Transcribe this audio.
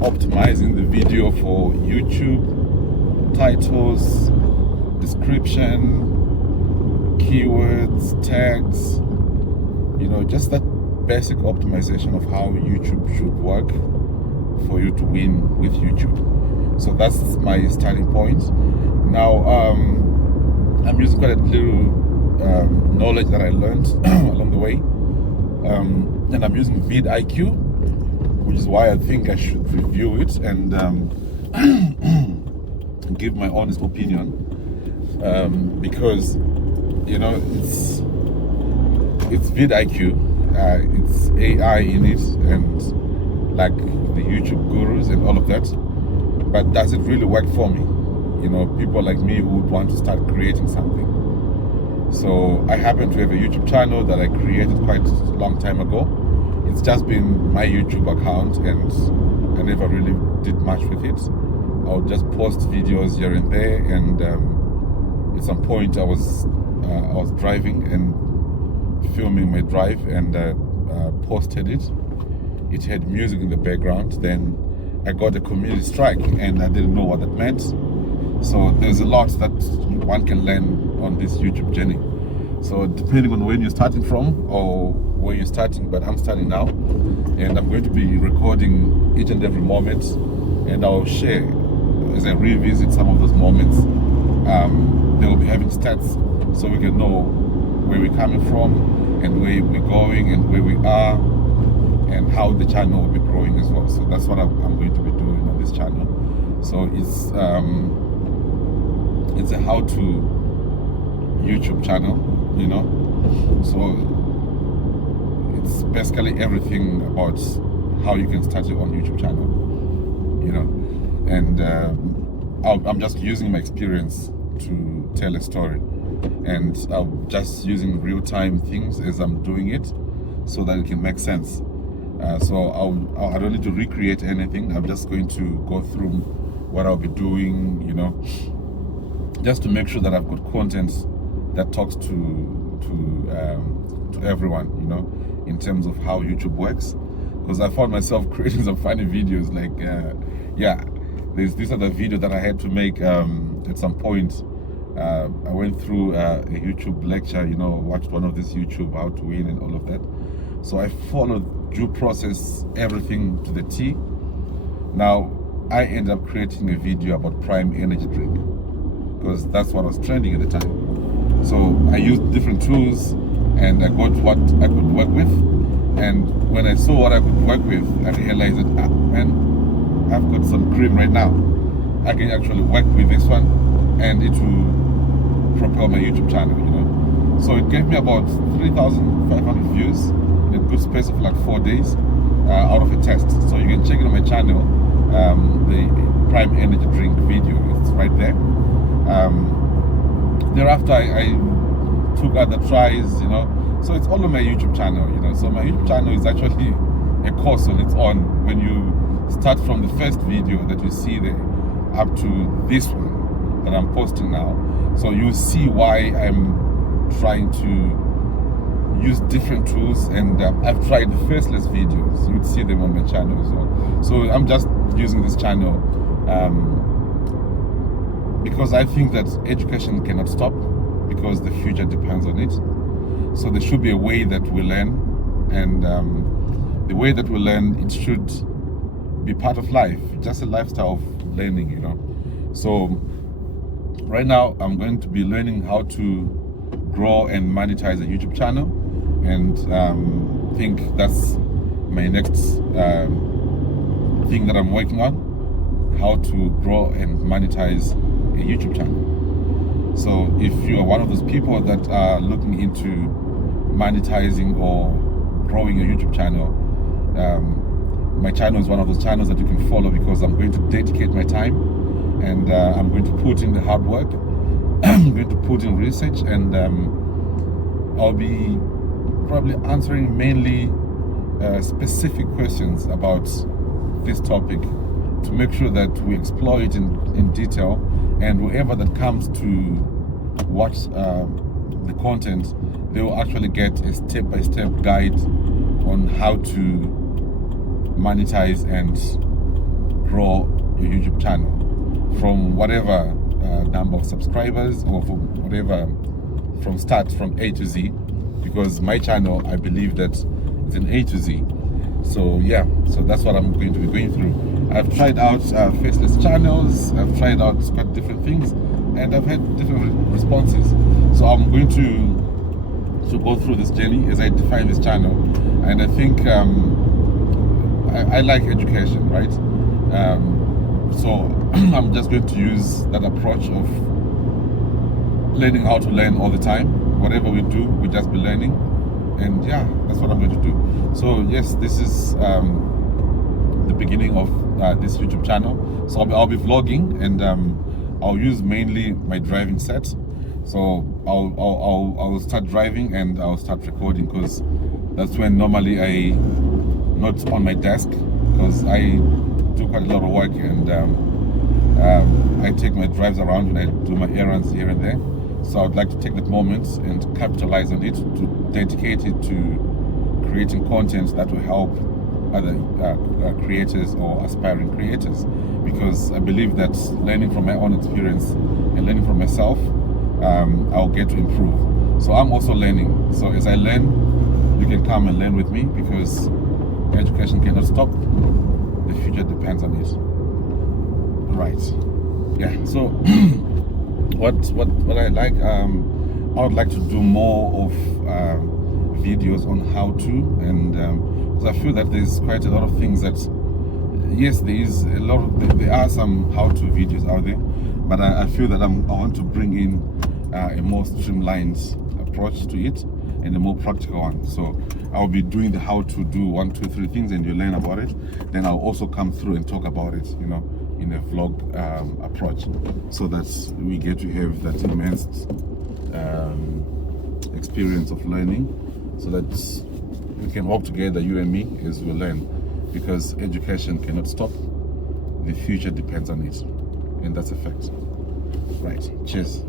optimizing the video for YouTube, titles, description, keywords, tags, just that basic optimization of how YouTube should work for you to win with YouTube. So that's my starting point. Now, I'm using quite a little knowledge that I learned along the way, and I'm using vidIQ, which is why I think I should review it and give my honest opinion, because it's vidIQ, it's AI in it, and like the YouTube gurus and all of that. But does it really work for me? People like me who would want to start creating something. So I happen to have a YouTube channel that I created quite a long time ago. It's just been my YouTube account, and I never really did much with it. I would just post videos here and there, and at some point I was driving and filming my drive, and posted it. It had music in the background. Then I got a community strike, and I didn't know what that meant. So there's a lot that one can learn on this YouTube journey. So depending on when you're starting from or where you're starting, but I'm starting now, and I'm going to be recording each and every moment, and I'll share as I revisit some of those moments. They will be having stats, so we can know where we're coming from and where we're going and where we are, and how the channel will be growing as well. So that's what I'm going to be doing on this channel. So it's a how-to YouTube channel, so it's basically everything about how you can start your own YouTube channel, and I'm just using my experience to tell a story, and I'm just using real-time things as I'm doing it so that it can make sense. So I don't need to recreate anything. I'm just going to go through what I'll be doing, just to make sure that I've got content that talks to everyone, in terms of how YouTube works. Because I found myself creating some funny videos, like there's this other video that I had to make at some point. I went through a YouTube lecture, watched one of this YouTube how to win and all of that. So I followed due process, everything to the T. Now I ended up creating a video about Prime energy drink, because that's what was trending at the time. So I used different tools, and I got what I could work with. And when I saw what I could work with, I realized that, man, I've got some cream right now. I can actually work with this one, and it will propel my YouTube channel, So it gave me about 3,500 views in a good space of like 4 days out of a test. So you can check it on my channel, the Prime energy drink video, it's right there. Thereafter I took other tries, so it's all on my YouTube channel, so my YouTube channel is actually a course on its own. When you start from the first video that you see there up to this one that I'm posting now, so you see why I'm trying to use different tools, and I've tried the faceless videos. You'd see them on my channel as well. So I'm just using this channel because I think that education cannot stop, because the future depends on it. So there should be a way that we learn, and the way that we learn, it should be part of life, just a lifestyle of learning, So right now I'm going to be learning how to grow and monetize a YouTube channel, and think that's my next thing that I'm working on, how to grow and monetize a YouTube channel. So if you are one of those people that are looking into monetizing or growing a YouTube channel, my channel is one of those channels that you can follow, because I'm going to dedicate my time, and I'm going to put in the hard work. I'm going to put in research, and I'll be probably answering mainly specific questions about this topic, to make sure that we explore it in detail, and whoever that comes to watch the content, they will actually get a step-by-step guide on how to monetize and grow your YouTube channel from whatever number of subscribers, or from whatever, from start, from A to Z, because my channel, I believe that it's an A to Z. So yeah, so that's what I'm going to be going through. I've tried out faceless channels, I've tried out quite different things, and I've had different responses. So I'm going to go through this journey as I define this channel. And I think I like education, right? So I'm just going to use that approach of learning how to learn all the time. Whatever we do, we just be learning. And yeah, that's what I'm going to do. So yes, this is the beginning of this YouTube channel. So I'll be vlogging, and I'll use mainly my driving set. So I'll start driving and I'll start recording, because that's when normally I'm not on my desk, because I do quite a lot of work, and I take my drives around and I do my errands here and there. So I'd like to take that moment and capitalize on it, to dedicate it to creating content that will help other creators or aspiring creators, because I believe that learning from my own experience and learning from myself, I'll get to improve. So I'm also learning. So as I learn, you can come and learn with me, because education cannot stop. The future depends on it. Right. Yeah. So what I like, I would like to do more of videos on how to, and because I feel that there's quite a lot of things that, yes, there are some how-to videos out there, but I feel that I want to bring in a more streamlined approach to it, and a more practical one. So I'll be doing the how to do 1, 2, 3 things, and you learn about it. Then I'll also come through and talk about it, you know, in a vlog approach, so that we get to have that immense experience of learning, so that we can walk together, you and me, as we learn, because education cannot stop. The future depends on it, and that's a fact. Right. Cheers.